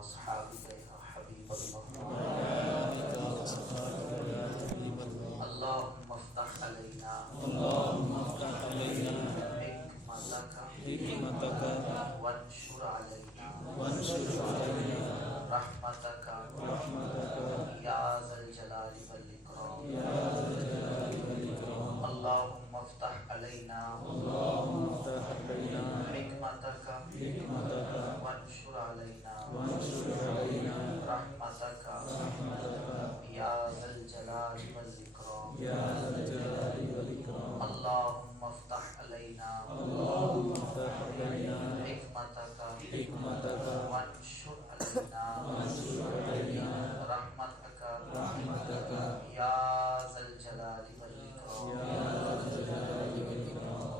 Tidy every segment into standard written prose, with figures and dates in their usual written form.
وأصحابك يا حبيب الله اللهم افتح علينا حكمتك وانشر علينا رحمتك يا ذا الجلال والإكرام اللهم افتح علينا حكمتك وانشر علينا رحمتك يا ذا الجلال والإكرام اللهم افتح علينا حكمتك وانشر علينا رحمتك يا ذا الجلال والإكرام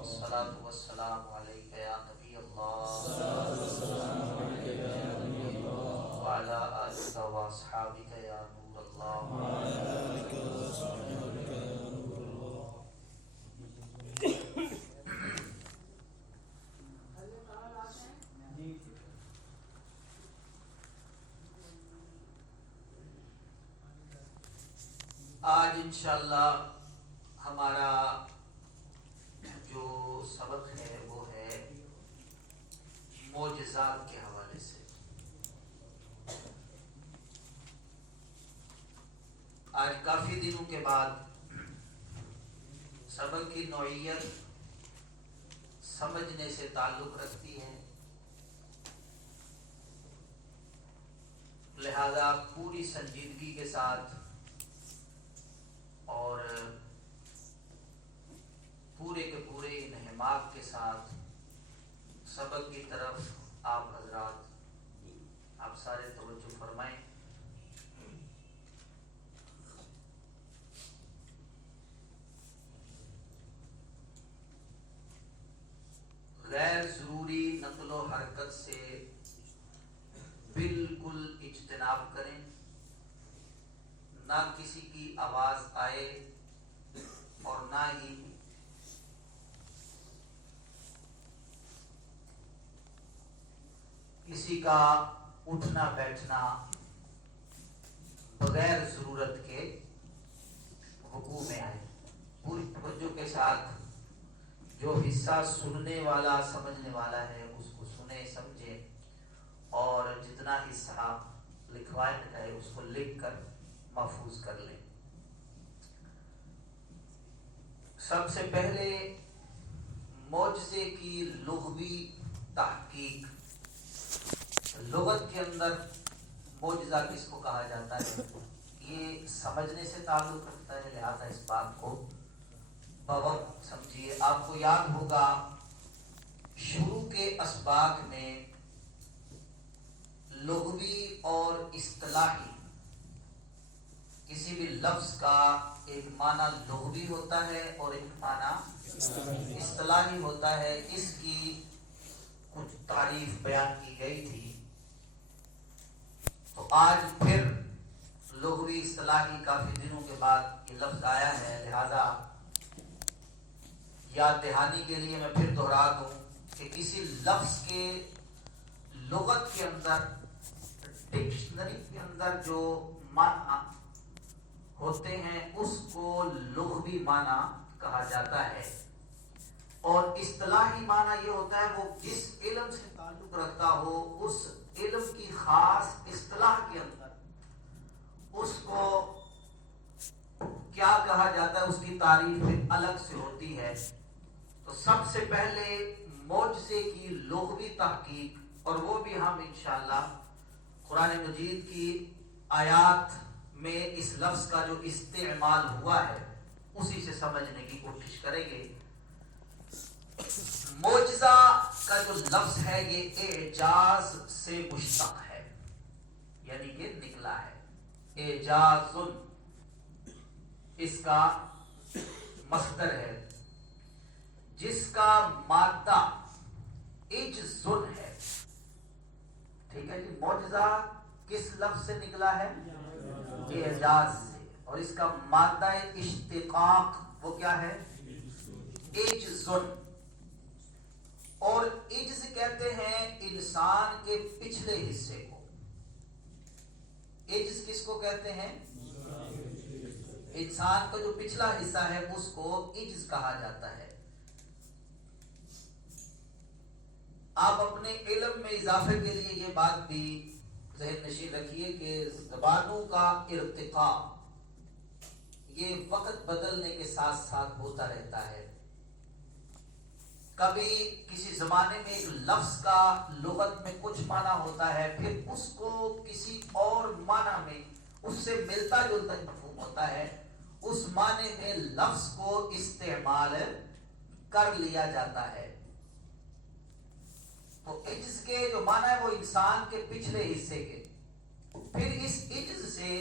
الصلاة والسلام عليك يا نبي الله وعلى آلك وأصحابك يا نور الله آج انشاءاللہ ہمارا جو سبق ہے وہ ہے معجزات کے حوالے سے۔ آج کافی دنوں کے بعد سبق کی نوعیت سمجھنے سے تعلق رکھتی ہے، لہذا پوری سنجیدگی کے ساتھ اور پورے کے پورے انہماک کے ساتھ سبق کی طرف آپ حضرات آپ سارے توجہ فرمائیں۔ غیر ضروری نقل و حرکت سے بالکل اجتناب کریں، نہ کسی کی آواز آئے اور نہ ہی کسی کا اٹھنا بیٹھنا بغیر ضرورت کے وقوع میں آئے۔ پوری توجہ کے ساتھ جو حصہ سننے والا سمجھنے والا ہے اس کو سنے سمجھے، اور جتنا حصہ لکھوائے ہے اس کو لکھ کر محفوظ کر لیں۔ سب سے پہلے معجزے کی لغوی تحقیق۔ لغت کے اندر معجزہ کس کو کہا جاتا ہے یہ سمجھنے سے تعلق رکھتا ہے، لہذا اس بات کو بوقت سمجھیے۔ آپ کو یاد ہوگا شروع کے اسباق میں لغوی اور اصطلاحی کسی بھی لفظ کا ایک معنی لغوی ہوتا ہے اور ایک معنی اصطلاحی ہوتا ہے، اس کی کچھ تعریف بیان کی گئی تھی۔ تو آج پھر لغوی اصطلاحی کافی دنوں کے بعد یہ لفظ آیا ہے، لہذا یاد دہانی کے لیے میں پھر دہرا دوں کہ کسی لفظ کے لغت کے اندر ڈکشنری کے اندر جو معنی ہوتے ہیں اس کو لغوی معنی کہا جاتا ہے، اور اصطلاحی معنی یہ ہوتا ہے وہ جس علم سے تعلق رکھتا ہو اس علم کی خاص اصطلاح کے اندر اس کو کیا کہا جاتا ہے، اس کی تعریف الگ سے ہوتی ہے۔ تو سب سے پہلے معجزے کی لغوی تحقیق، اور وہ بھی ہم انشاءاللہ قرآن مجید کی آیات میں اس لفظ کا جو استعمال ہوا ہے اسی سے سمجھنے کی کوشش کریں گے۔ معجزہ کا جو لفظ ہے یہ اعجاز سے مشتق ہے، یعنی کہ نکلا ہے۔ اعجاز اس کا مصدر ہے جس کا مادہ اجزن ہے۔ ٹھیک ہے جی، معجزہ کس لفظ سے نکلا ہے؟ اعجاز سے، اور اس کا مادہ اشتقاق وہ کیا ہے؟ اجزن۔ اور عجز کہتے ہیں انسان کے پچھلے حصے کو، عجز کس کو کہتے ہیں؟ انسان کا جو پچھلا حصہ ہے اس کو عجز کہا جاتا ہے. آپ اپنے علم میں اضافے کے لیے یہ بات بھی ذہن نشین رکھیے کہ زبانوں کا ارتقاء یہ وقت بدلنے کے ساتھ ساتھ ہوتا رہتا ہے. کبھی کسی زمانے میں ایک لفظ کا لغت میں کچھ معنی ہوتا ہے، پھر اس کو کسی اور معنی میں اس سے ملتا جلتا مفہوم ہوتا ہے، اس معنی میں لفظ کو استعمال کر لیا جاتا ہے. تو عجز کے جو معنی ہے وہ انسان کے پچھلے حصے کے، پھر اس عجز سے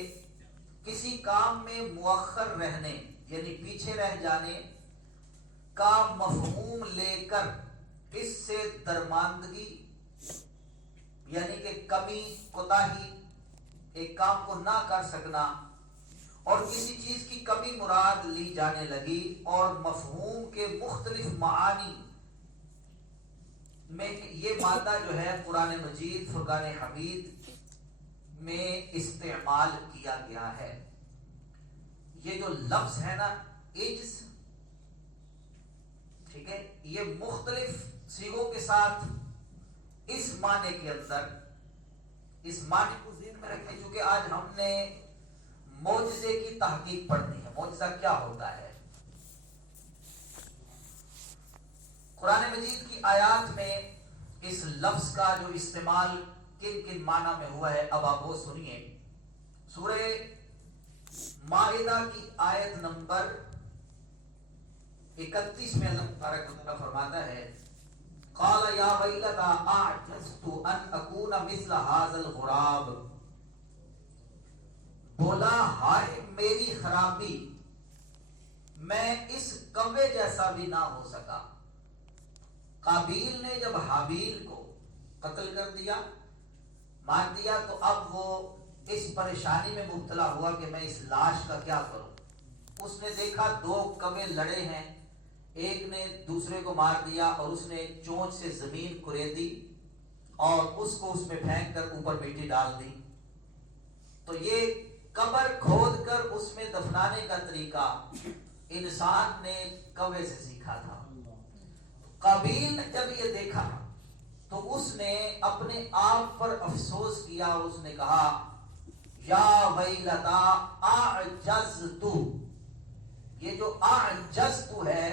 کسی کام میں مؤخر رہنے یعنی پیچھے رہ جانے کا مفہوم لے کر اس سے درماندگی یعنی کہ کمی کوتاہی، ایک کام کو نہ کر سکنا اور کسی چیز کی کمی مراد لی جانے لگی، اور مفہوم کے مختلف معانی میں یہ مادہ جو ہے قرآن مجید فرقان حمید میں استعمال کیا گیا ہے. یہ جو لفظ ہے نا عجز، ٹھیک ہے، یہ مختلف صیغوں کے ساتھ اس معنی کے اندر، اس معنی کو ذہن میں رکھیں. چونکہ آج ہم نے معجزے کی تحقیق پڑھنی ہے. معجزہ کیا ہوتا ہے؟ قرآن مجید کی آیات میں اس لفظ کا جو استعمال کن کن معنی میں ہوا ہے اب آپ وہ سنیے. سورہ مائدہ کی آیت نمبر 31 میں اللہ تبارک و تعالی فرماتا ہے قال یا ویلتا اعجزت ان اکون مثل ھذا الغراب، بولا ہائے میری خرابی، میں اس کوے جیسا بھی نہ ہو سکا. قابیل نے جب حابیل کو قتل کر دیا، مار دیا، تو اب وہ اس پریشانی میں مبتلا ہوا کہ میں اس لاش کا کیا کروں. اس نے دیکھا دو کوے لڑے ہیں، ایک نے دوسرے کو مار دیا اور اس نے چونچ سے زمین کریدی اور اس کو اس میں پھینک کر اوپر مٹی ڈال دی. تو یہ قبر کھود کر اس میں دفنانے کا طریقہ انسان نے کوے سے سیکھا تھا. قابیل نے جب یہ دیکھا تو اس نے اپنے آپ پر افسوس کیا اور اس نے کہا یا ویلتا اعجزت. یہ جو اعجزت ہے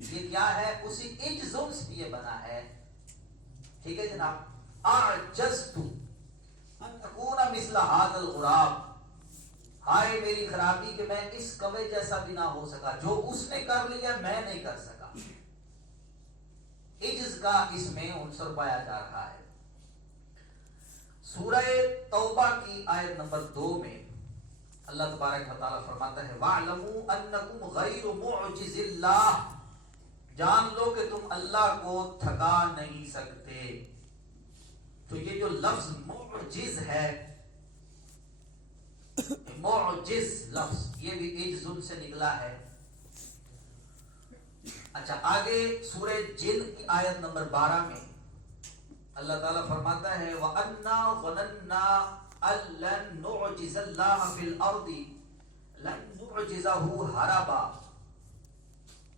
یہ کیا ہے؟ اسی عجزم سے یہ بنا ہے. ٹھیک ہے جناب. اعجزت ان اکون مثل ھذا الغراب، ہائے میری خرابی کہ میں اس کوے جیسا بھی نہ ہو سکا. جو اس نے کر لیا میں نہیں کر سکا. عجز کا اس میں عنصر پایا جا رہا ہے. سورہ توبہ کی آیت نمبر 2 میں اللہ تبارک و تعالی فرماتا ہے وَاعْلَمُوا أَنَّكُمْ غَيْرُ مُعْجِزِ اللَّهِ، جان لو کہ تم اللہ کو تھکا نہیں سکتے. تو یہ جو لفظ معجز ہے، معجز لفظ یہ بھی عجز سے نکلا ہے. اچھا آگے سورہ جن کی آیت نمبر 12 میں اللہ تعالیٰ فرماتا ہے وَأَنَّا ظَنَنَّا أَن لَّن نُعْجِزَ اللَّهَ فِي الْأَرْضِ لَن نُعْجِزَهُ هَرَبًا،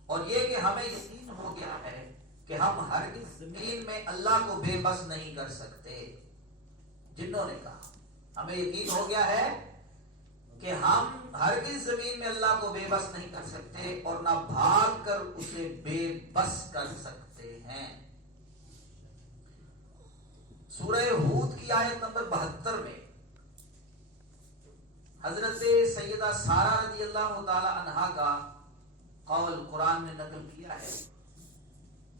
اور یہ کہ ہمیں یقین ہو گیا ہے کہ ہم ہرگز زمین میں اللہ کو بے بس نہیں کر سکتے. جنوں نے کہا ہمیں یقین ہو گیا ہے کہ ہم ہرگز زمین میں اللہ کو بے بس نہیں کر سکتے اور نہ بھاگ کر اسے بے بس کر سکتے ہیں. سورہ ہود کی آیت نمبر 72 میں حضرت سیدہ سارہ رضی اللہ تعالی عنہا کا قول قرآن نے نقل کیا ہے.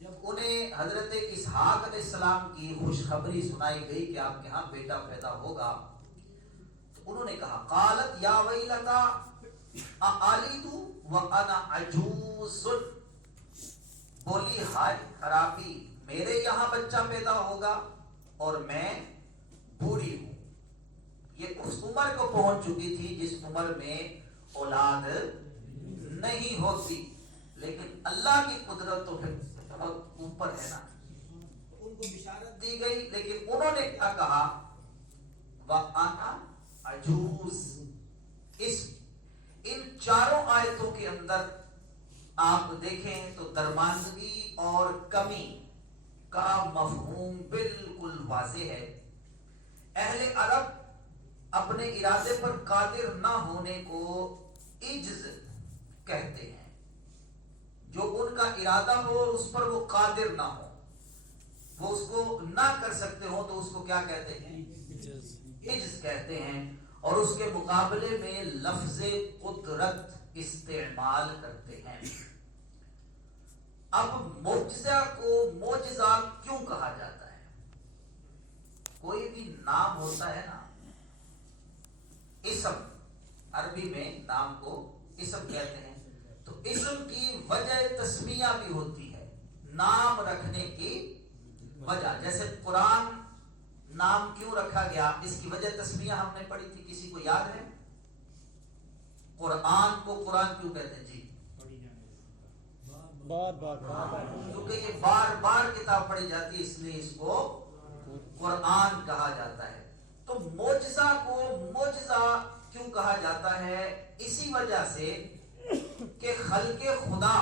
جب انہیں حضرت اسحاق علیہ السلام کی خوشخبری سنائی گئی کہ آپ کے ہاں بیٹا پیدا ہوگا، انہوں نے کہا قالت یا ویلتا اعلد وانا عجوز، بولی ہائے خرابی، میرے یہاں بچہ پیدا ہوگا اور میں بوڑھی ہوں. یہ اس عمر کو پہنچ چکی تھی جس عمر میں اولاد نہیں ہوتی، لیکن اللہ کی قدرت تو پھر بہت اوپر ہے نا. ان کو بشارت دی گئی لیکن انہوں نے کیا کہا وانا عجوز اسم. ان چاروں آیتوں کے اندر آپ دیکھیں تو درماندگی اور کمی کا مفہوم بالکل واضح ہے. اہل عرب اپنے ارادے پر قادر نہ ہونے کو عجز کہتے ہیں. جو ان کا ارادہ ہو اس پر وہ قادر نہ ہو, وہ اس کو نہ کر سکتے ہو تو اس کو کیا کہتے ہیں؟ عجز کہتے ہیں. اور اس کے مقابلے میں لفظ قدرت استعمال کرتے ہیں. اب معجزہ کو معجزہ کیوں کہا جاتا ہے؟ کوئی بھی نام ہوتا ہے نا, اسم, عربی میں نام کو اسم کہتے ہیں, تو اسم کی وجہ تسمیہ بھی ہوتی ہے, نام رکھنے کی وجہ. جیسے قرآن نام کیوں رکھا گیا, اس کی وجہ تسمیہ ہم نے پڑھی تھی, کسی کو یاد ہے؟ قرآن کو قرآن کیوں کہتے ہیں جی؟ کیونکہ یہ بار بار کتاب پڑھی جاتی ہے, اس لیے اس کو قرآن کہا جاتا ہے. تو معجزہ کو معجزہ کیوں کہا جاتا ہے؟ اسی وجہ سے کہ خلق خدا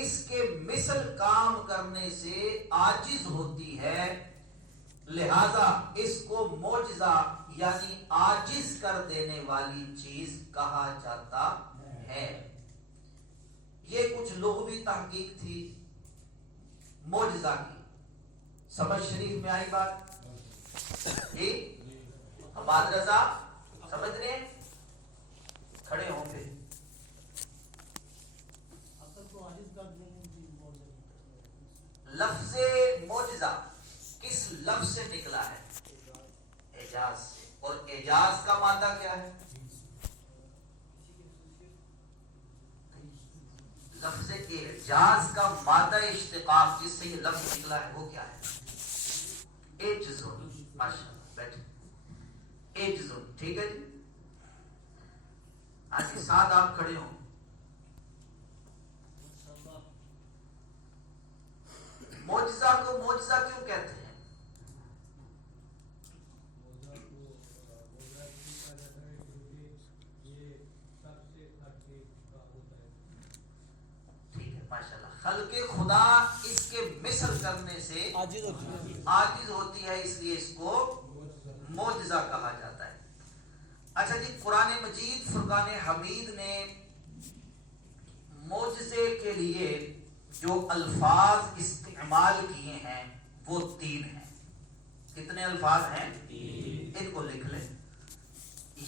اس کے مثل کام کرنے سے عاجز ہوتی ہے, لہذا اس کو معجزہ یعنی عاجز کر دینے والی چیز کہا جاتا ہے. یہ کچھ لغوی تحقیق تھی معجزہ کی. سمجھ شریف میں آئی بات؟ جی حماد رضا سمجھ رہے ہیں؟ کھڑے ہوں گے. لفظ معجزہ کس لفظ سے نکلا ہے؟ اعجاز سے. اور اعجاز کا مادہ کیا ہے؟ لفظ اعجاز کا مادہ اشتقاق جس سے یہ لفظ نکلا ہے وہ کیا ہے؟ اعجزن. ماشاءاللہ بیٹھے. اعجزن, ٹھیک ہے جی. آج کے ساتھ آپ کھڑے ہوں. معجزہ کو معجزہ کیوں کہتے ہیں؟ ٹھیک ہے ماشاءاللہ. خلق خدا اس کے مثل کرنے سے عاجز ہوتی ہے, اس لیے اس کو معجزہ کہا جاتا ہے. اچھا جی, قرآن مجید فرقان حمید نے معجزے کے لیے جو الفاظ استعمال کیے ہیں وہ 3 ہیں. کتنے الفاظ ہیں؟ ان کو لکھ لیں.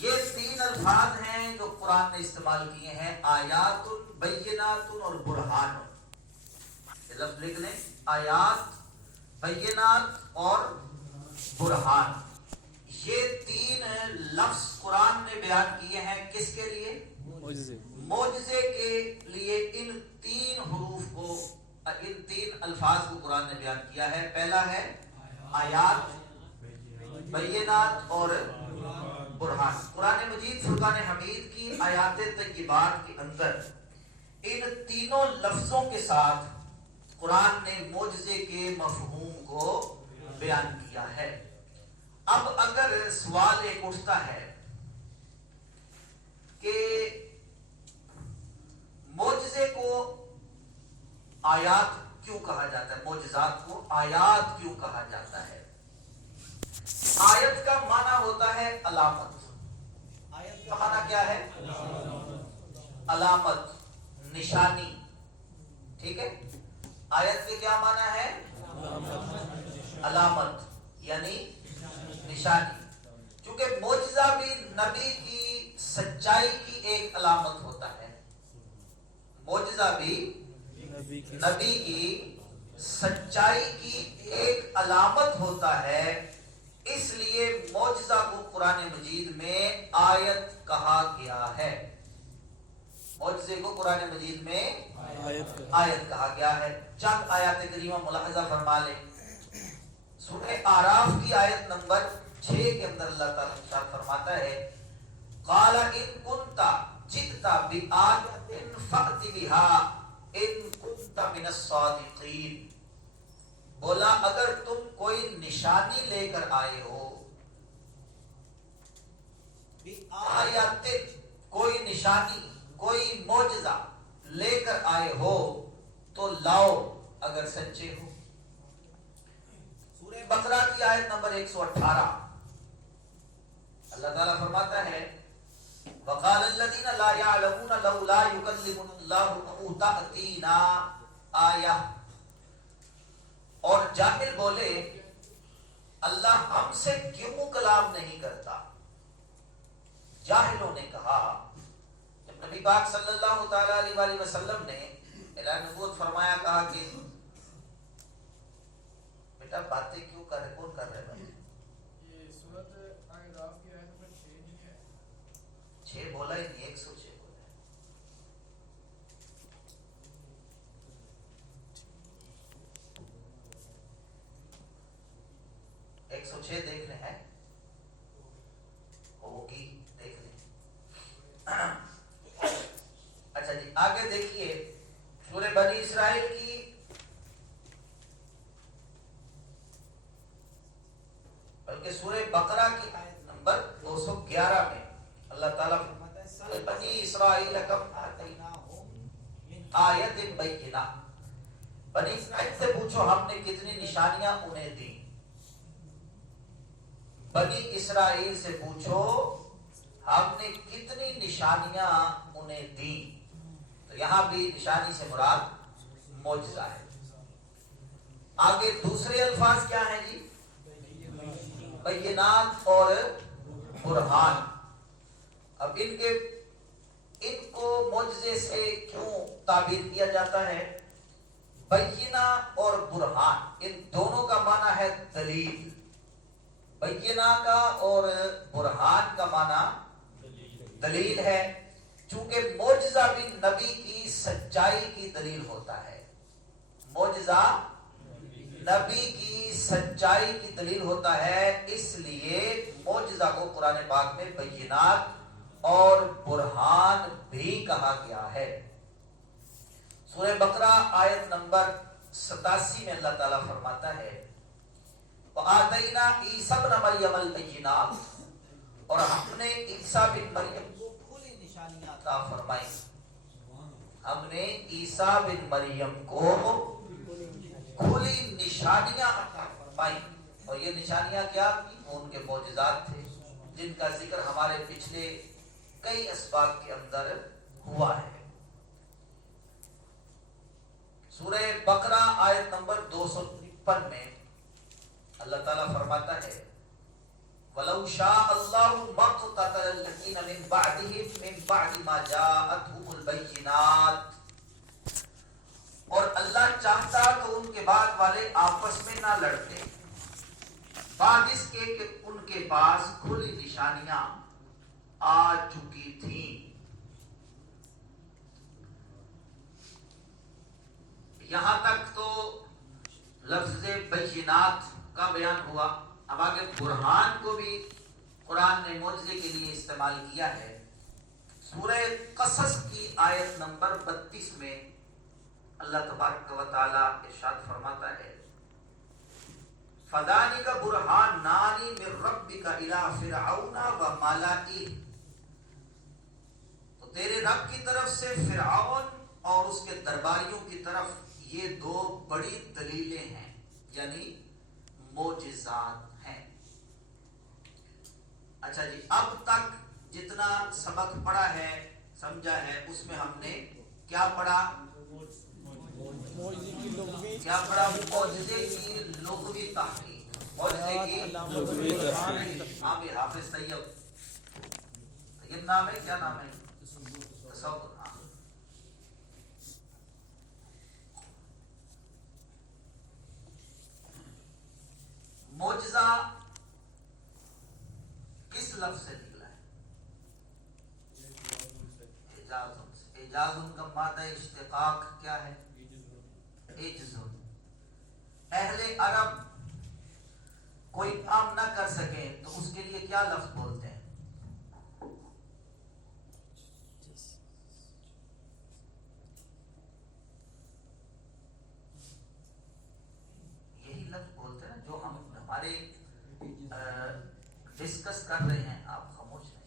یہ 3 الفاظ ہیں جو قرآن نے استعمال کیے ہیں, آیات بینات اور برہان. یہ لفظ لکھ لیں, آیات بینات اور برہان. یہ 3 لفظ قرآن نے بیان کیے ہیں کس کے لیے؟ معجزے کے لیے. ان 3 حروف کو, ان 3 الفاظ کو قرآن نے بیان کیا ہے. پہلا ہے آیات بینات اور برہان. قرآن مجید فرقان حمید کی آیات طیبات کے اندر ان تینوں لفظوں کے ساتھ قرآن نے معجزے کے مفہوم کو بیان کیا ہے. اب اگر سوال ایک اٹھتا ہے کہ معجزے کو آیات کیوں کہا جاتا ہے, معجزات کو آیات کیوں کہا جاتا ہے؟ آیت کا معنی ہوتا ہے علامت. آیت کا معنی کیا ہے؟ علامت, نشانی. ٹھیک ہے, آیت کے کیا معنی ہے؟ علامت یعنی نشانی. چونکہ معجزہ بھی نبی کی سچائی کی ایک علامت ہوتا ہے. معجزہ بھی نبی کی سچائی کی ایک علامت ہوتا ہے. اس لیے معجزہ کو قرآن مجید میں آیت کہا گیا ہے. معجزے کو قرآن مجید میں آیت کہا گیا ہے. چند آیات کریمہ ملاحظہ فرما لیں. سورہ اعراف کی آیت نمبر 6 کے اندر اللہ تعالیٰ ارشاد فرماتا ہے, قال ان کنت جئت بآیۃ فأت بها ان کنت من الصادقین. بولا اگر تم کوئی نشانی لے کر آئے ہو, آیات کوئی نشانی کوئی معجزہ لے کر آئے ہو تو لاؤ اگر سچے ہو. سورہ بقرہ کی آیت نمبر 118 اللہ تعالیٰ فرماتا ہے وقال الذين لا يعلمون لولا يكلمنا الله او تأتينا آیہ. اور جاہل بولے اللہ ہم سے کیوں کلام نہیں کرتا. جاہلوں نے کہا جب نبی پاک صلی اللہ تعالی علیہ وآلہ وسلم نے اعلان نبوت فرمایا کہا کہ بیٹا باتیں کیوں کر رہے کون کر رہے بھائی. یہ سورۃ اعراف کی آیت نمبر 6 نہیں ہے 6 بولا ہی نہیں 106 بولا ہے. 106 دیکھ رہے ہیں ہوگی دیکھ لیں. اچھا جی آگے دیکھیے سورہ بنی اسرائیل کی بلکہ سورہ بقرہ کی آیت نمبر 211 میں اللہ تعالیٰ فرماتا ہے سل بنی اسرائیل کم آتیناہم آیت بینہ. بنی اسرائیل سے پوچھو ہم نے کتنی نشانیاں انہیں دی. بنی اسرائیل سے پوچھو ہم نے کتنی نشانیاں انہیں دی. تو یہاں بھی نشانی سے مراد معجزہ ہے. آگے دوسرے الفاظ کیا ہیں جی بینات اور برہان. اب ان کو معجزے سے کیوں تعبیر کیا جاتا ہے. بینہ اور برہان ان دونوں کا معنی ہے دلیل. بینہ کا اور برہان کا معنی دلیل ہے. چونکہ معجزہ بھی نبی کی سچائی کی دلیل ہوتا ہے. معجزہ نبی کی سچائی کی دلیل ہوتا ہے. اس لیے معجزہ کو قرآن پاک میں بینات اور برہان بھی کہا گیا ہے. سورہ بقرہ آیت نمبر 87 میں اللہ تعالیٰ فرماتا ہے وَآتَيْنَا عِيسَى ابْنَ مَرْيَمَ الْبَيِّنَاتِ اور ہم نے عیسیٰ بن مریم کو کھلی نشانیاں عطا فرمائی. ہم نے عیسیٰ بن مریم کو کھلی نشانیاں عطا فرمائی. اور یہ نشانیاں کیا تھی؟ ان کے معجزات تھے جن کا ذکر ہمارے پچھلے کئی اسباق کے اندر ہوا ہے. سورہ بقرہ آیت نمبر 253 میں اللہ تعالیٰ فرماتا ہے وَلَوْ شَاءَ اللَّهُ مَا اقْتَتَلَ الَّذِينَ مِن بَعْدِهِم مِّن بَعْدِ مَا جَاءَتْهُمُ الْبَيِّنَاتُ. اور اللہ چاہتا تو ان کے بعد والے آپس میں نہ لڑتے بعد اس کے کہ ان کے پاس کھلی نشانیاں آ چکی تھیں. یہاں تک تو لفظ بینات کا بیان ہوا. اب آگے برہان کو بھی قرآن نے معجزے کے لیے استعمال کیا ہے. سورہ قصص کی آیت نمبر 32 میں اللہ تبارک و تعالی ارشاد فرماتا ہے فَذَلِكَ بُرْهَانَانِ مِن رَّبِّكَ إِلَىٰ فِرْعَوْنَ وَمَلَئِهِ. تو تیرے رب کی طرف سے فرعون اور اس کے درباریوں کی طرف یہ 2 بڑی دلیلیں ہیں یعنی معجزات ہیں. اچھا جی اب تک جتنا سبق پڑھا ہے سمجھا ہے اس میں ہم نے کیا پڑھا معجزے کی لغوی تحقیق. معجزے کی لغوی تحقیق. ہاں بھی حافظ طیب نام ہے. کیا نام ہے؟ تصور. معجزہ کس لفظ سے نکلا ہے؟ اعجاز. ان کا مادہ اشتقاق کیا ہے؟ عجز. اہل عرب کوئی کام نہ کر سکے تو اس کے لیے کیا لفظ بولتے ہیں؟ یہی لفظ بولتے ہیں جو ہم ہمارے ڈسکس کر رہے ہیں. آپ خاموش ہیں.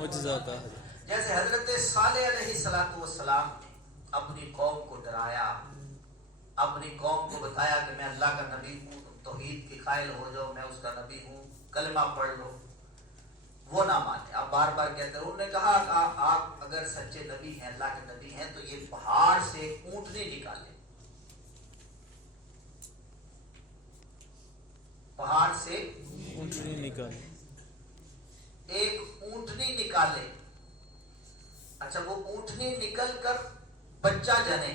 معجزہ کہا جائے. جیسے حضرت صالح علیہ السلام نے اپنی قوم کو ڈرایا، اپنی قوم کو بتایا کہ میں اللہ کا نبی ہوں، تم توحید کے قائل ہو جاؤ، میں اس کا نبی ہوں، کلمہ پڑھ لو. وہ نہ مانے. اب بار بار کہتے ہیں. انہوں نے کہا کہ آپ اگر سچے نبی ہیں، اللہ کے نبی ہیں، تو یہ پہاڑ سے اونٹنی نکالے، پہاڑ سے اونٹنی نکالے. ایک اونٹنی نکالے. اچھا، وہ اونٹنی نکل کر بچہ جنے،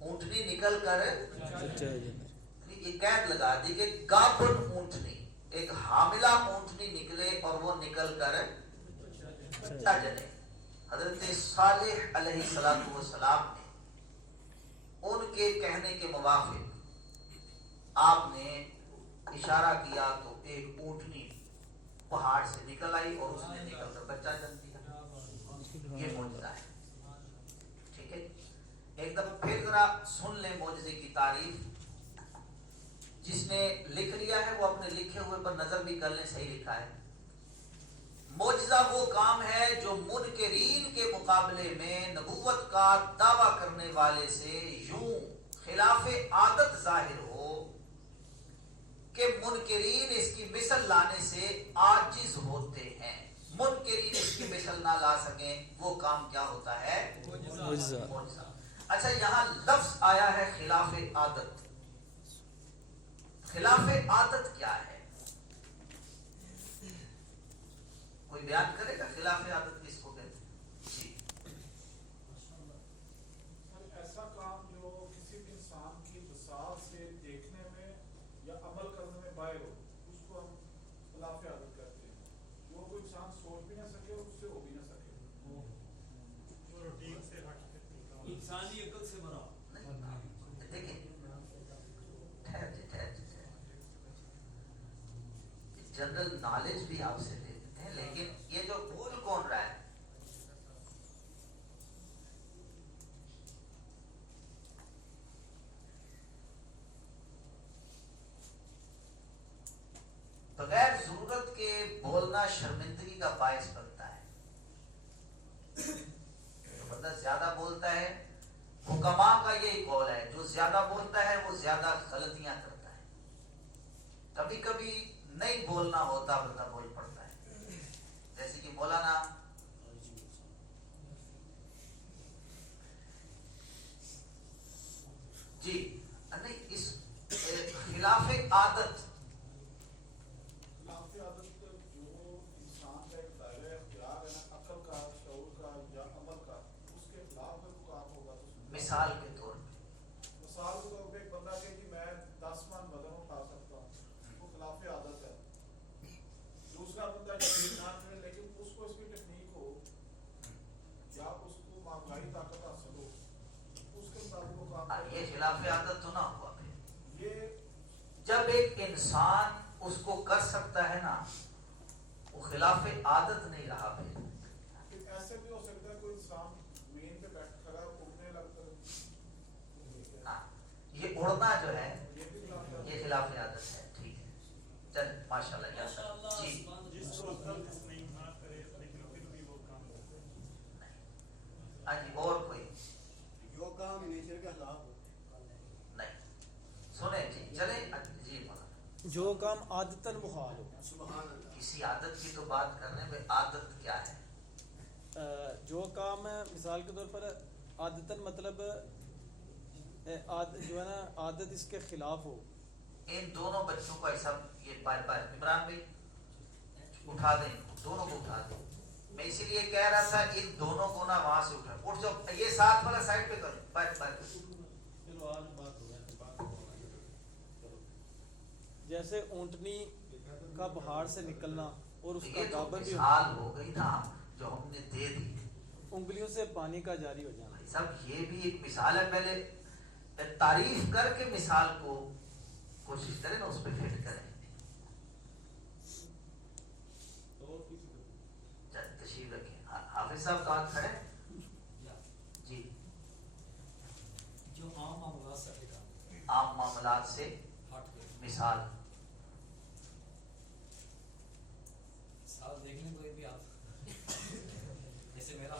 اونٹنی نکل کر بچہ جنے. یہ قید لگا دی کہ گابن اونٹنی، ایک حاملہ اونٹنی نکلے اور وہ نکل کر بچہ جنے. حضرت صالح علیہ السلام نے ان کے کہنے کے موافق آپ نے اشارہ کیا تو ایک اونٹنی پہاڑ سے نکل آئی اور اس نے نکل کر بچہ جن دیا. یہ معجزہ ہے. ٹھیک ہے. ایک دم پھر ذرا سن لیں معجزے کی تعریف. جس نے لکھ لیا ہے وہ اپنے لکھے ہوئے پر نظر بھی کر لیں، صحیح لکھا ہے. معجزہ وہ کام ہے جو منکرین کے مقابلے میں نبوت کا دعویٰ کرنے والے سے یوں خلاف عادت ظاہر ہو کہ منکرین اس کی مثل لانے سے عاجز ہوتے ہیں. منکرین اس کی مثل نہ لا سکیں، وہ کام کیا ہوتا ہے؟ معجزہ. اچھا، یہاں لفظ آیا ہے خلاف عادت. خلاف عادت کیا ہے؟ کوئی بیان کرے گا خلاف عادت کس کو کہتے ہیں؟ جی. ایسا کام جو کسی بھی انسان کی مثال سے دیکھنے میں یا عمل کرنے میں باہر ہو، اس کو ہم خلاف عادت کہتے ہیں. جو کوئی انسان سوچ بھی نہ سکے اور اس سے ہو بھی نہ سکے، جو روٹین سے انسانی عقل سے بنا. دیکھیں، جنرل نالج بھی آپ سے لے لیتے ہیں، لیکن یہ جو بول کون رہا ہے؟ بغیر ضرورت کے بولنا شرمندگی کا باعث بنتا ہے. جو بندہ زیادہ بولتا ہے، حکماء کا یہی قول ہے، جو زیادہ بولتا ہے وہ زیادہ غلطیاں کرتا ہے. کبھی کبھی نہیں بولنا ہوتا، بندہ بول پڑتا ہے. جیسے کہ مولانا جی نہیں، اس خلاف عادت جو انسان کا ایک دائرہ اختیار ہے نا، عقل کا، شعور کا یا عمل کا، اس کے خلاف میں کوئی کام ہوگا تو مثال کے طور پہ ایک بندہ کہ جی میں 10 من وزن اٹھا سکتا ہوں، وہ خلاف عادت ہے. دوسرا بندہ یقین نہ کرے لیکن اس کو اس کی ٹیکنیک ہو یا اس کو معمولی طاقت حاصل ہو، اس کے مطابق وہ کام کرے. یہ خلاف عادت تو نہ ہوا. یہ جب ایک انسان اس کو کر سکتا ہے نا، وہ خلاف عادت نہیں رہا. پھر ایسے بھی ہو سکتا ہے کوئی انسان زمین پہ بیٹھ کھڑا اڑنے لگتا ہے. یہ اڑنا جو ہے یہ خلاف عادت ہے. ٹھیک ہے، چل ماشاء اللہ. جی ہاں جی، اور کوئی جو کام نیچر کے خلاف ہو نہیں سنیں جی. چلیں جی مولانا. جو کام عادتاً محال ہو. سبحان اللہ. کسی عادت کی تو بات کر رہے ہیں. عادت کیا ہے؟ جو کام مثال کے طور پر عادتاً مطلب جو ہے نا عادت اس کے خلاف ہو. ان دونوں بچوں کو ایسا یہ بار بار عمران بھائی اٹھا دیں، دونوں کو اٹھا دیں. میں اسی لیے کہہ رہا تھا ان دونوں کو نا وہاں سے اٹھا. اٹھ جاؤ، یہ ساتھ والا سائڈ پہ کرو. جیسے اونٹنی کا پہاڑ سے نکلنا اور اس کا یہ تو گابر بھی مثال ہو گئی نا جو ہم نے دے دی. انگلیوں سے پانی کا جاری ہو جانا. سب یہ بھی ایک مثال ہے. پہلے تعریف کر کے مثال کو کوشش کریں نا اس پہ فٹ کریں. تشریف رکھیں. حافظ صاحب کہاں کھڑے؟ جی. جو عام معاملات سے عام معاملات سے مثال دیکھ لیں کوئی بھی آپ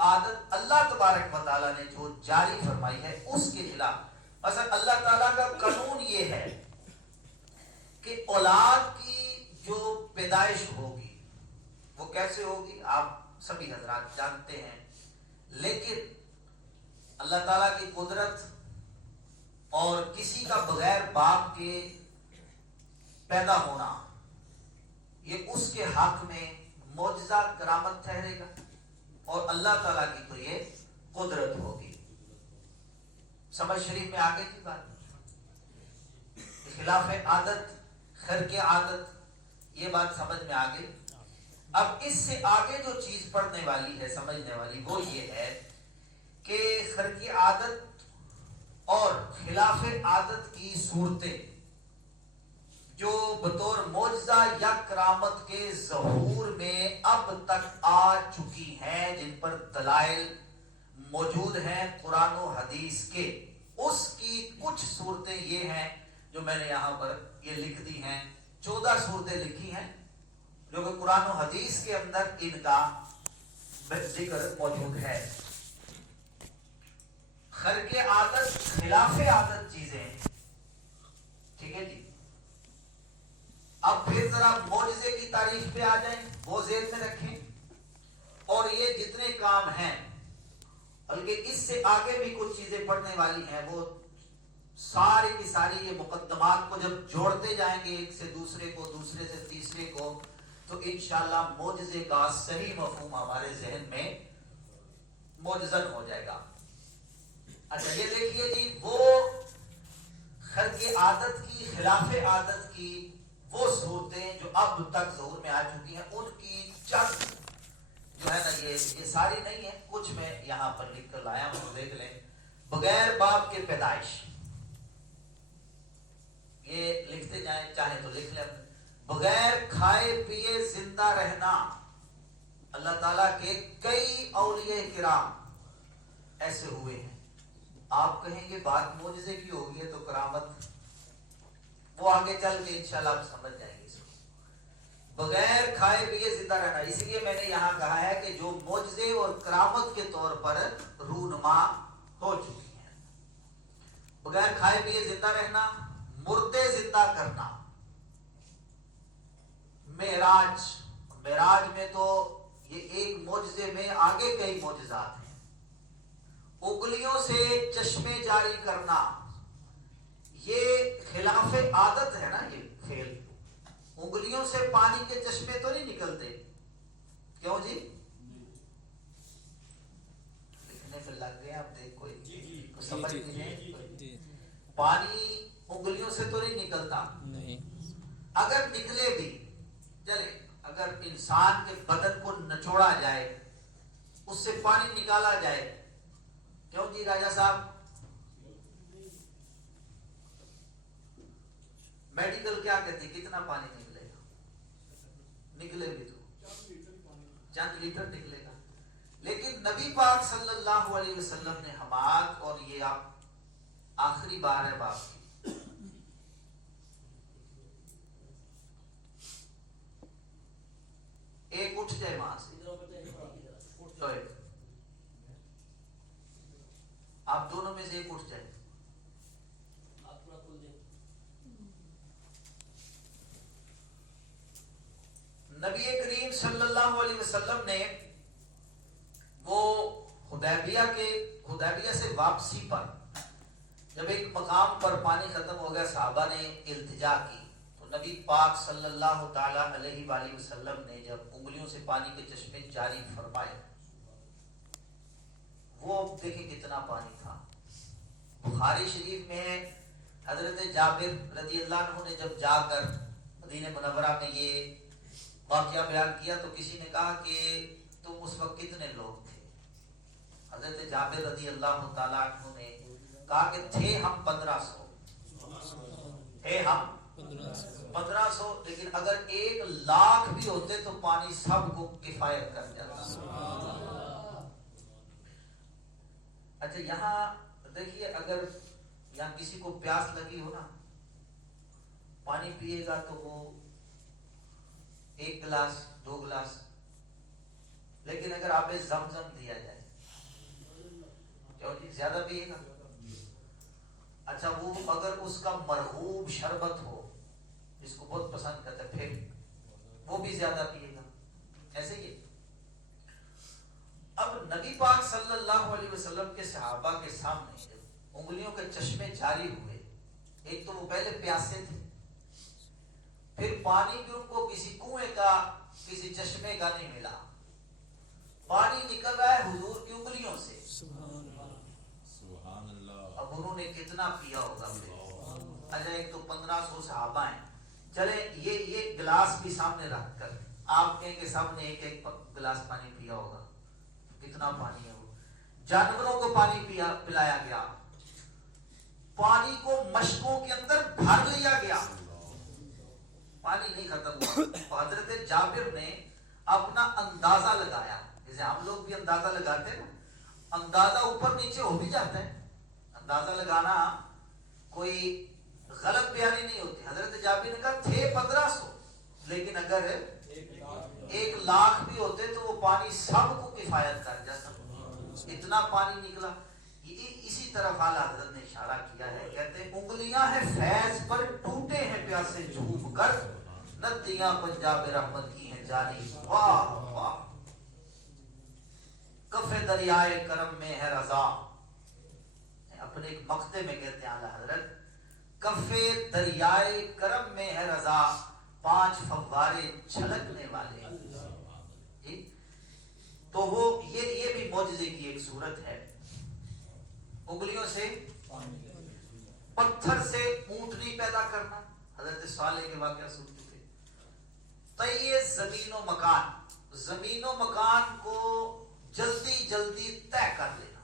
عادت اللہ تبارک و تعالیٰ نے جو جاری فرمائی ہے اس کے خلاف. مثلا اللہ تعالیٰ کا قانون یہ ہے کہ اولاد کی جو پیدائش ہوگی وہ کیسے ہوگی آپ سبھی حضرات جانتے ہیں, لیکن اللہ تعالیٰ کی قدرت اور کسی کا بغیر باپ کے پیدا ہونا یہ اس کے حق میں معجزہ کرامت ٹھہرے گا, اور اللہ تعالیٰ کی تو یہ قدرت ہوگی. سمجھ شریف میں آگے کی بات, خلاف عادت خرق عادت یہ بات سمجھ میں آگے. اب اس سے آگے جو چیز پڑھنے والی ہے سمجھنے والی وہ یہ ہے کہ خرق عادت اور خلاف عادت کی صورتیں جو بطور معجزہ یا کرامت کے ظہور میں اب تک آ چکی ہیں, جن پر دلائل موجود ہیں قرآن و حدیث کے, اس کی کچھ صورتیں یہ ہیں جو میں نے یہاں پر یہ لکھ دی ہیں. 14 صورتیں لکھی ہیں جو کہ قرآن و حدیث کے اندر ان کا ذکر موجود ہے. خرق عادت خلاف عادت چیزیں, ٹھیک ہے جی. اب پھر ذرا معجزے کی تعریف پہ آ جائیں, وہ ذہن میں رکھیں, اور یہ جتنے کام ہیں بلکہ اس سے آگے بھی کچھ چیزیں پڑھنے والی ہیں, وہ ساری کی ساری یہ مقدمات کو جب جوڑتے جائیں گے ایک سے دوسرے کو, دوسرے سے تیسرے کو, تو انشاءاللہ معجزے کا صحیح مفہوم ہمارے ذہن میں موجزن ہو جائے گا. اچھا یہ دیکھیے جی, وہ خرق عادت کی خلاف عادت کی وہ صورتیں جو اب تک ظہور میں آ چکی ہیں, ان کی چند جو ہے نا یہ ساری نہیں ہے, کچھ میں یہاں پر لکھ کر لایا ہوں, دیکھ لیں. بغیر باپ کے پیدائش, یہ لکھتے جائیں چاہیں تو لکھ لیں. بغیر کھائے پیے زندہ رہنا, اللہ تعالیٰ کے کئی اولیاء کرام ایسے ہوئے ہیں. آپ کہیں گے بات معجزے کی ہوگی ہے تو کرامت, وہ آگے چل کے انشاءاللہ آپ سمجھ جائیں گے اس کو. بغیر کھائے پیے زندہ رہنا, اس لیے میں نے یہاں کہا ہے کہ جو معجزے اور کرامت کے طور پر رونما ہو چکی ہیں. بغیر کھائے پیے زندہ رہنا, مردے زندہ کرنا. معراج میں تو یہ ایک معجزے میں آگے کئی معجزات ہیں. انگلیوں سے چشمے جاری کرنا, یہ خلاف عادت ہے نا, یہ کھیل. انگلیوں سے پانی کے چشمے تو نہیں نکلتے, کیوں جی؟ لکھنے پہ لگ گئے آپ, دیکھ کوئی سمجھ نہیں, پانی انگلیوں سے تو نہیں نکلتا. اگر نکلے بھی چلے, اگر انسان کے بدن کو نچوڑا جائے, اس سے پانی نکالا جائے, کیوں جی راجہ صاحب؟ میڈیکل کیا کہتی ہے کتنا پانی نکلے گا؟ نکلے بھی تو چند لیٹر نکلے گا. لیکن نبی پاک صلی اللہ علیہ وسلم نے حماد, اور یہ آپ آخری بار ہے باپ کی, ایک اٹھ جائے وہاں سے, آپ دونوں میں سے ایک اٹھ جائے. نبی کریم صلی اللہ علیہ وسلم نے وہ حدیبیہ سے واپسی پر جب ایک مقام پر پانی ختم ہو گیا, صحابہ نے التجا کی, تو نبی پاک صلی اللہ تعالی علیہ وآلہ وسلم نے جب انگلیوں سے پانی کے چشمے جاری فرمائے, وہ دیکھیں کتنا پانی تھا. بخاری شریف میں حضرت جابر رضی اللہ عنہ نے جب جا کر مدینہ منورہ میں یہ واقعہ بیان کیا تو کسی نے کہا کہ تم اس وقت کتنے لوگ تھے؟ حضرت جابر رضی اللہ تعالیٰ عنہ نے کہا کہ تھے ہم 1500, تھے ہم 1500, لیکن اگر 1,00,000 بھی ہوتے تو پانی سب کو کفایت کر جاتا. اچھا یہاں دیکھیے, اگر یہاں کسی کو پیاس لگی ہو نا, پانی پیے گا تو وہ 1 گلاس 2 گلاس لیکن اگر آب زمزم دیا جائے کیوں جی زیادہ پیے گا؟ اچھا وہ اگر اس کا مرغوب شربت ہو جس کو بہت پسند کرتا ہے پھر وہ بھی زیادہ پیے گا. ایسے ہی اب نبی پاک صلی اللہ علیہ وسلم کے صحابہ کے سامنے جب انگلیوں کے چشمے جاری ہوئے، ایک تو وہ پہلے پیاسے تھے، پھر پانی بھی ان کو کسی کنویں کا کسی چشمے کا نہیں ملا، پانی نکل رہا ہے حضور کی انگلیوں سے. اب انہوں نے کتنا پیا ہوگا؟ اچھا ایک تو 1500 صحابہ ہیں، چلے یہ گلاس بھی سامنے رکھ کر آپ کہیں کہ سب نے ایک ایک گلاس پانی پیا ہوگا، کتنا پانی ہے وہ. جانوروں کو پانی پلایا گیا، پانی کو مشکوں کے اندر بھر لیا گیا، پانی نہیں ختم ہوا. حضرت جابر نے اپنا اندازہ لگایا، جیسے ہم لوگ بھی اندازہ لگاتے ہیں نا، اندازہ اوپر نیچے ہو بھی جاتا ہے. اندازہ لگانا کوئی غلط بیانی نہیں ہوتی. حضرت جابر نے کہا تھے 1500، لیکن اگر 1,00,000 بھی ہوتے تو وہ پانی سب کو کفایت کر جاتا. اتنا پانی نکلا. اسی طرح اعلیٰ حضرت نے اشارہ کیا ہے، کہتے ہیں انگلیاں ہیں فیض پر ٹوٹے ہیں پیاسے جھوم کر، ندیاں پنجاب رحمت کی ہیں جاری. واہ واہ. کف دریائے کرم میں ہے رضا. اپنے ایک مقطع میں کہتے ہیں اعلیٰ حضرت، کف دریائے کرم میں ہے رضا، 5 فوارے چھلکنے والے. تو وہ یہ بھی معجزے کی ایک صورت ہے. انگلیوں سے پتھر سے اونٹنی پیدا کرنا، حضرت صالح کے واقعہ سن چکے. طے زمین و مکان، زمین و مکان کو جلدی جلدی طے کر لینا.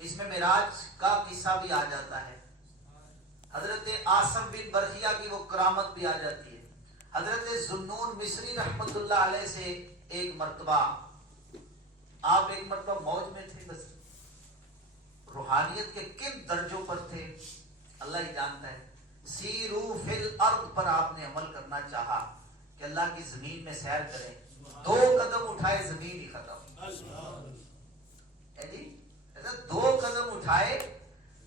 اس میں معراج کا قصہ بھی آ جاتا ہے. حضرت آصف بن برخیہ کی وہ کرامت بھی آ جاتی ہے. حضرت ذوالنون مصری رحمت اللہ علیہ سے ایک مرتبہ آپ ایک مرتبہ موج میں تھے، بس روحانیت کے کن درجوں پر تھے اللہ ہی جانتا ہے. سیرو فی الارض پر آپ نے عمل کرنا چاہا کہ اللہ کی زمین میں سیر کریں، 2 قدم اٹھائے زمین ہی ختم. جی 2 قدم اٹھائے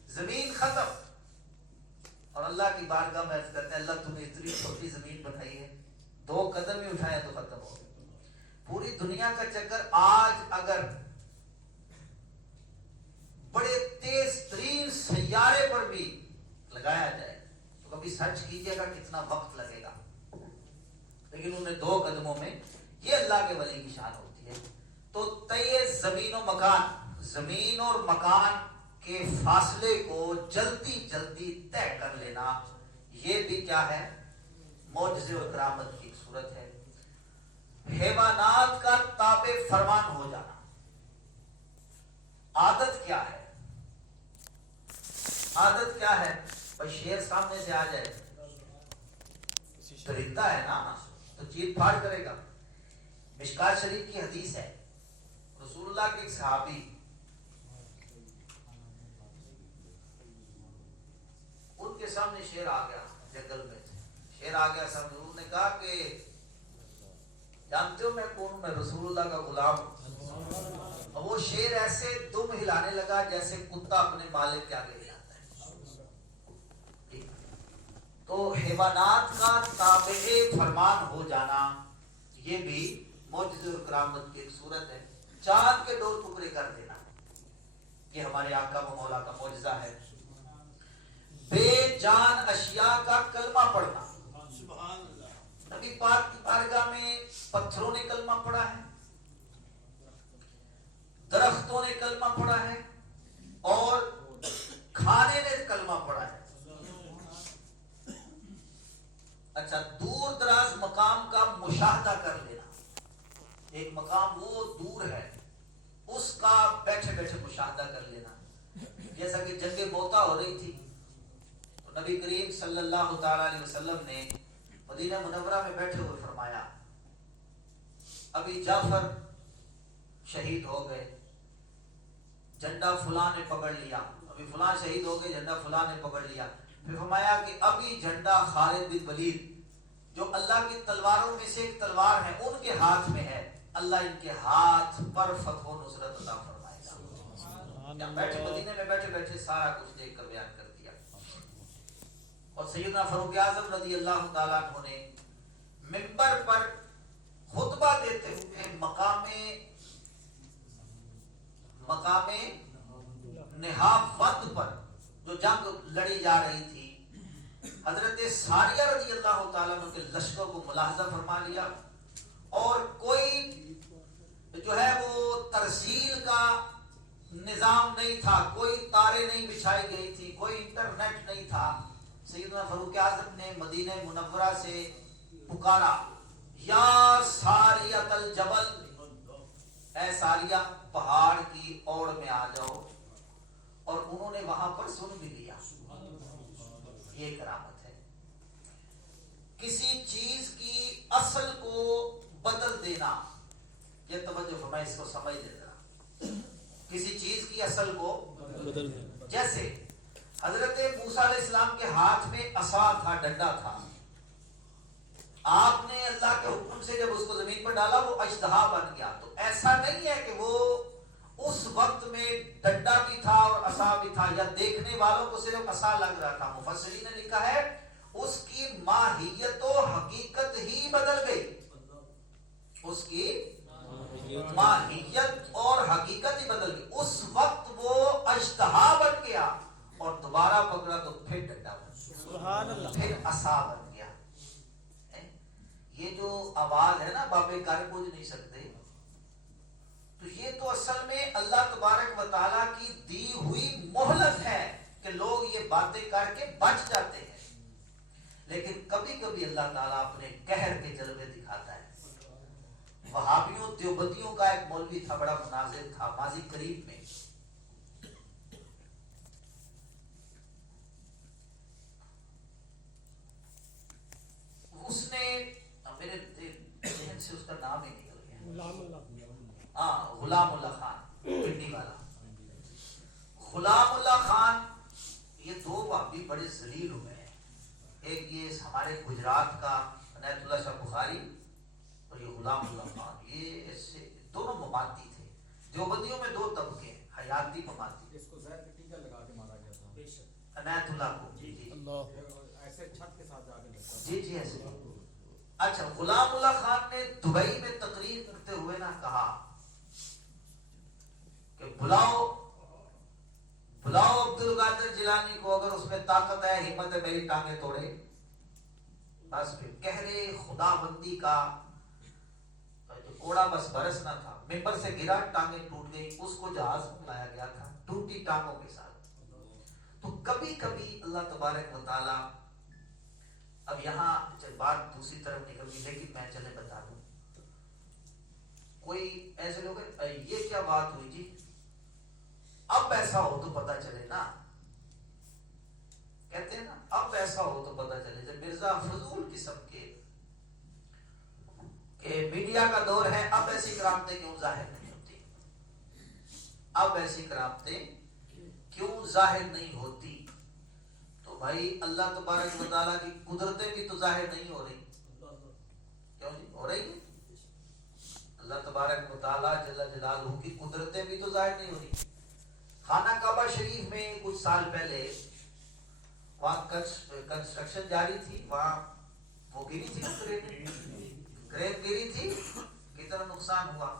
زمین ختم. اور اللہ کی بارگاہ میں عرض کرتے ہیں اللہ تم نے اتنی چھوٹی زمین بنائی ہے، 2 قدم ہی اٹھائے تو ختم ہو گئے. پوری دنیا کا چکر آج اگر بڑے تیز ترین سیارے پر بھی لگایا جائے تو کبھی سرچ کیجئے گا کتنا وقت لگے گا. لیکن انہیں 2 قدموں میں، یہ اللہ کے ولی کی شان ہوتی ہے. تو طے زمین و مکان، زمین اور مکان کے فاصلے کو جلدی جلدی طے کر لینا، یہ بھی کیا ہے؟ معجزے اور کرامت کی ایک صورت ہے. حیوانات کا تابع فرمان ہو جانا. عادت کیا ہے؟ عادت کیا ہے؟ بھائی شیر سامنے سے آ جائے، درندہ ہے نا تو چیر پھاڑ کرے گا. مشکات شریف کی حدیث ہے، رسول اللہ کے ایک صحابی ان کے سامنے شیر آ گیا، جنگل میں شیر آ گیا سامنے. انہوں نے کہا کہ جانتے ہو میں کون ہوں؟ میں رسول اللہ کا غلام ہوں. اور وہ شیر ایسے دم ہلانے لگا جیسے کتا اپنے مالک کے آگے ہلاتا ہے. تو حیوانات کا تابع فرمان ہو جانا یہ بھی معجزہ اور کرامت کی ایک صورت ہے. چاند کے 2 ٹکڑے کر دینا یہ ہمارے آقا و مولا کا معجزہ ہے. بے جان اشیاء کا کلمہ پڑھنا. نبی پاک کی بارگاہ میں پتھروں نے کلمہ پڑھا ہے، درختوں نے کلمہ پڑھا ہے، اور کھانے نے کلمہ پڑھا ہے. اچھا دور دراز مقام کا مشاہدہ کر لینا. ایک مقام وہ دور ہے اس کا بیٹھے بیٹھے مشاہدہ کر لینا. جیسا کہ جنگ موتا ہو رہی تھی تو نبی کریم صلی اللہ تعالی علیہ وسلم نے مدینہ منورہ میں بیٹھے ہوئے فرمایا ابھی جعفر شہید ہو گئے، جھنڈا فلاں نے پکڑ لیا، ابھی فلاں شہید ہو گئے، جھنڈا فلاں نے پکڑ لیا. پھر فرمایا کہ ابھی جھنڈا خالد بن ولید جو اللہ کی تلواروں میں سے ایک تلوار ہے ان کے ہاتھ میں ہے، اللہ ان کے ہاتھ پر فتح و نصرت عطا فرمائے گا. یا بیٹھے مدینے میں بیٹھے بیٹھے سارا کچھ دیکھ کر بیان کر دیا. اور سیدنا فاروق اعظم رضی اللہ تعالیٰ عنہ نے منبر پر خطبہ دیتے ہوئے مقام نہاوند پر جو جنگ لڑی جا رہی تھی، حضرت ساریہ رضی اللہ تعالیٰ عنہ کے لشکر کو ملاحظہ فرما لیا، اور کوئی جو ہے وہ ترسیل کا نظام نہیں تھا، کوئی تاریں نہیں بچھائی گئی تھی، کوئی انٹرنیٹ نہیں تھا. سیدنا فاروق اعظم نے مدینہ منورہ سے پکارا، یا ساریۃ الجبل، اے ساریہ پہاڑ کی اوڑ میں آ جاؤ، اور انہوں نے وہاں پر سن بھی لیا. یہ کرامت ہے. کسی چیز کی اصل کو بدل دینا، یہ توجہ فرمائے، اس کو سمجھ لے ذرا. کسی چیز کی اصل کو بدل دینا. جیسے حضرت موسیٰ علیہ السلام کے ہاتھ میں عصا تھا، ڈنڈا تھا. آپ نے اللہ کے حکم سے جب اس کو زمین پر ڈالا وہ اژدہا بن گیا. تو ایسا نہیں ہے کہ وہ اس وقت میں ڈنڈا بھی تھا اور عصا بھی تھا، یا دیکھنے والوں کو صرف عصا لگ رہا تھا. مفسرین نے لکھا ہے اس کی ماہیت و حقیقت ہی بدل گئی. اس کی ماہیت اور حقیقت ہی بدل گئی. اس وقت وہ اژدہا بن گیا، اور دوبارہ پکڑا تو پھر ڈنڈا بن گیا، سبحان اللہ، پھر عصا بن گیا. یہ جو آواز ہے نا، بابے کر بوجھ نہیں سکتے، تو یہ تو اصل میں اللہ تبارک و تعالیٰ کی دی ہوئی مہلت ہے کہ لوگ یہ باتیں کر کے بچ جاتے ہیں. لیکن کبھی کبھی اللہ تعالیٰ اپنے قہر کے جلوے دکھاتا ہے. وہابیوں دیوبندیوں کا ایک مولوی تھا، بڑا مناظر تھا ماضی قریب میں. اس نے میرے ذہن سے اس کا نام ہی نکل گیا، غلام اللہ خان پنڈی والا. غلام اللہ خان، یہ دو وہابی بڑے ذلیل ہوئے ہیں. ایک یہ ہمارے گجرات کا عنایت اللہ شاہ بخاری، اور یہ غلام اللہ خان. یہ ایسے دونوں مماتی تھے. دیوبندیوں میں دو طبقے، حیاتی مماتی. اس کو زہر کا ٹیکا لگا کے مارا گیا تھا عنایت اللہ کو. جی جی ایسے چھت کے ساتھ جا کے لگتا. جی جی ایسے. اچھا، غلام اللہ خان نے دبئی میں تقریر کرتے ہوئے نہ کہا کہ بلاؤ عبد القادر جیلانی کو، اگر اس میں طاقت ہے، ہمت ہے، میری ٹانگیں توڑے. بس پھر کہرے خدا بندی کا جو کوڑا بس برس نہ تھا. ممبر سے گرا، ٹانگیں ٹوٹ گئی. اس کو جہاز میں لایا گیا تھا ٹوٹی ٹانگوں کے ساتھ. تو کبھی کبھی اللہ تبارک و تعالی، اب یہاں جب بات دوسری طرف نکل گئی، لیکن میں چلے بتا دوں. کوئی ایسے لوگ ہیں، یہ کیا بات ہوئی جی، اب ایسا ہو تو پتا چلے نا. کہتے ہیں نا اب ایسا ہو تو پتا چلے. جب مرزا فضول قسم کے کہ میڈیا کا دور ہے، اب ایسی کرامتیں کیوں ظاہر نہیں ہوتی؟ اب ایسی کرامتیں کیوں ظاہر نہیں ہوتی؟ تو بھائی اللہ تبارک و تعالیٰ کی قدرتیں بھی تو ظاہر نہیں ہو رہی. کیوں جی ہو رہی ہیں؟ اللہ تبارک و تعالیٰ جل جلالہ کی قدرتیں بھی تو ظاہر نہیں ہو رہی. خانہ کعبہ شریف میں کچھ سال پہلے وہاں کنسٹرکشن جاری تھی، وہاں وہ گری تھی، کرین گری تھی، کتنا نقصان ہوا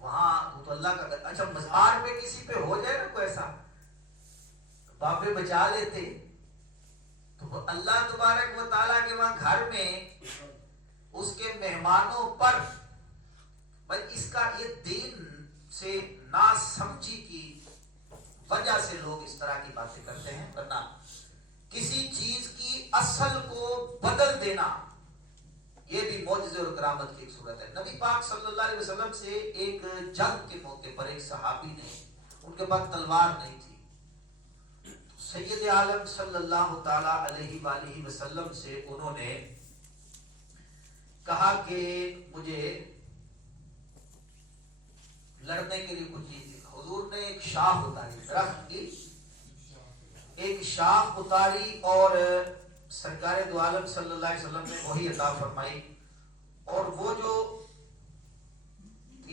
وہاں. تو اللہ کا اچھا مزار پہ کسی پہ ہو جائے نا کوئی ایسا، بابے بچا لیتے. تو اللہ تبارک و تعالیٰ کے وہاں گھر میں اس کے مہمانوں پر، بھائی اس کا یہ دین سے ناسمجھی کی وجہ سے لوگ اس طرح کی باتیں کرتے ہیں. ورنہ کسی چیز کی اصل کو بدل دینا یہ بھی معجزے اور کرامت کی ایک صورت ہے. نبی پاک صلی اللہ علیہ وسلم سے ایک جنگ کے موقع پر ایک صحابی نے، ان کے پاس تلوار نہیں تھی، سید عالم صلی اللہ تعالی علیہ وآلہ وسلم سے انہوں نے کہا کہ مجھے لڑنے کے لیے کچھ چیز. حضور نے ایک شاخ اتاری، درخت کی ایک شاخ اتاری، اور سرکار دو عالم صلی اللہ علیہ وسلم نے وہی عطا فرمائی. اور وہ جو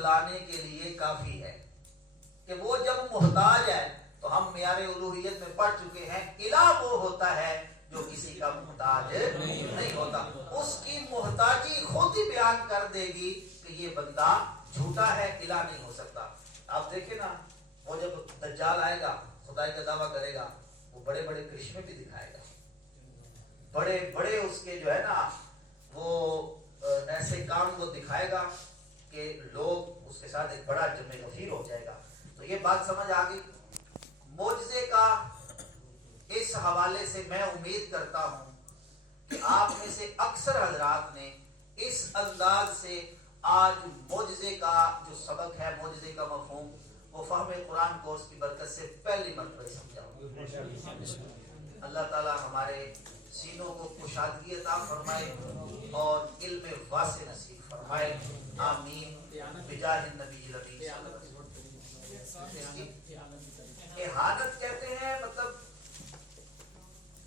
جھٹلانے کے لیے کافی ہے کہ وہ جب محتاج ہے تو ہم معیار الوہیت میں پڑھ چکے ہیں الہ وہ ہوتا ہے جو کسی کا محتاج نہیں ہوتا. اس کی محتاجی خود ہی بیان کر دے گی کہ یہ بندہ جھوٹا ہے, الہ نہیں ہو سکتا. آپ دیکھیں نا, وہ جب دجال آئے گا خدائی کا دعویٰ کرے گا, وہ بڑے بڑے کرشمے بھی دکھائے گا, بڑے بڑے اس کے جو ہے نا وہ ایسے کام وہ دکھائے گا کہ لوگ اس کے ساتھ ایک بڑا جمع غفیر ہو جائے گا. تو یہ بات سمجھ آ گئی. معجزے کا اس حوالے سے میں امید کرتا ہوں کہ آپ میں سے اکثر حضرات نے اس انداز سے آج معجزے کا جو سبق ہے, معجزے کا مفہوم, وہ فہم قرآن کورس کی برکت سے پہلی مرتبہ سمجھا ہوں. اللہ تعالی ہمارے سینوں کو کشادگی عطا فرمائے اور علم واسع نصیب فرمائے. آمین بجاہ النبی الامین. احانت کہتے ہیں مطلب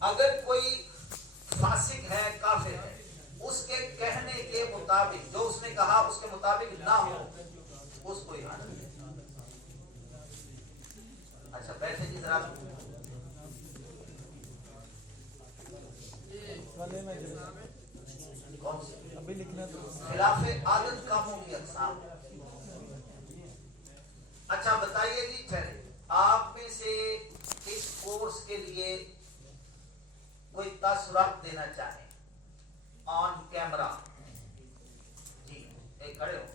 اگر کوئی فاسق ہے, کافر ہے, اس کے کہنے کے مطابق جو اس نے کہا اس کے مطابق نہ ہو, اس کو احانت ہے. اچھا بیٹھے جی ذرا. کون سی ابھی لکھنا تو خلاف عادت کاموں کی اقسام. اچھا بتائیے جی, ٹھہرے, آپ میں سے اس کورس کے لیے کوئی تاثرات دینا چاہیں آن کیمرہ؟ جی ایک کھڑے ہو.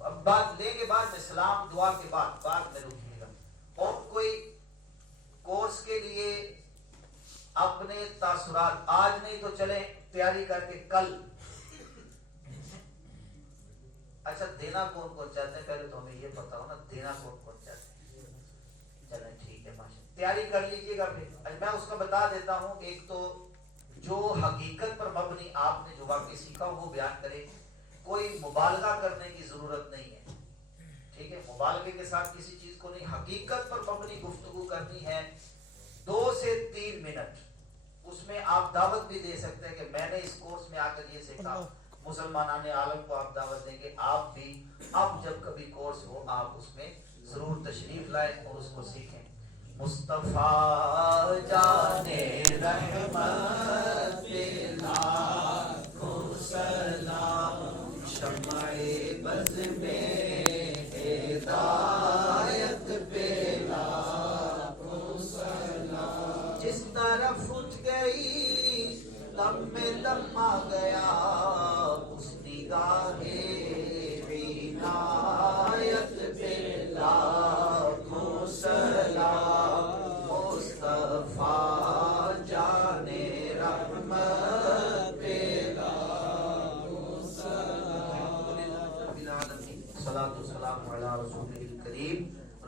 اب بات لیں گے بعد میں, سلام دعا کے بعد میں رکیے گا. اور کوئی کورس کے لیے اپنے تاثرات, آج نہیں تو چلیں تیاری کر کے کل. اچھا دینا کون کون چاہتے ہیں, پہلے تو ہمیں یہ پتا ہو نا دینا کون کون چاہتے ہیں. چلیں ٹھیک ہے, ماشاء تیاری کر لیجئے گا. پھر میں اس کا بتا دیتا ہوں. ایک تو جو حقیقت پر مبنی آپ نے جو واقعی سیکھا وہ بیان کرے, کوئی مبالغہ کرنے کی ضرورت نہیں ہے, ٹھیک ہے, مبالغے کے ساتھ کسی چیز کو نہیں, حقیقت پر مبنی گفتگو کرنی ہے. 2 سے 3 منٹ اس میں آپ دعوت بھی دے سکتے ہیں کہ میں نے اس کورس میں آ کر یہ سیکھا. مسلمانان عالم کو آپ دعوت دیں گے. آپ بھی اب جب کبھی کورس ہو آپ اس میں ضرور تشریف لائیں اور اس کو سیکھیں. مصطفیٰ جانے رحمت پہ لاکھوں سلام, شمع بز میں ہدایت پہ لاکھوں سلام. جس طرف اٹھ گئی دم میں دم آ گیا, اس نگاہ عنایت پہ لاکھوں سلام. مصطفیٰ جانے رحمت پہ لاکھوں سلام. الصلاۃ والسلام علی رسول الکریم.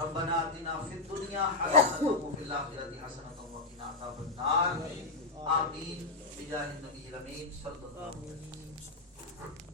ربنا آتنا فی الدنیا حسنۃ وفی الآخرۃ حسنۃ وقنا عذاب النار. آمین بجاہ النبی الامین صلی اللہ علیہ وسلم.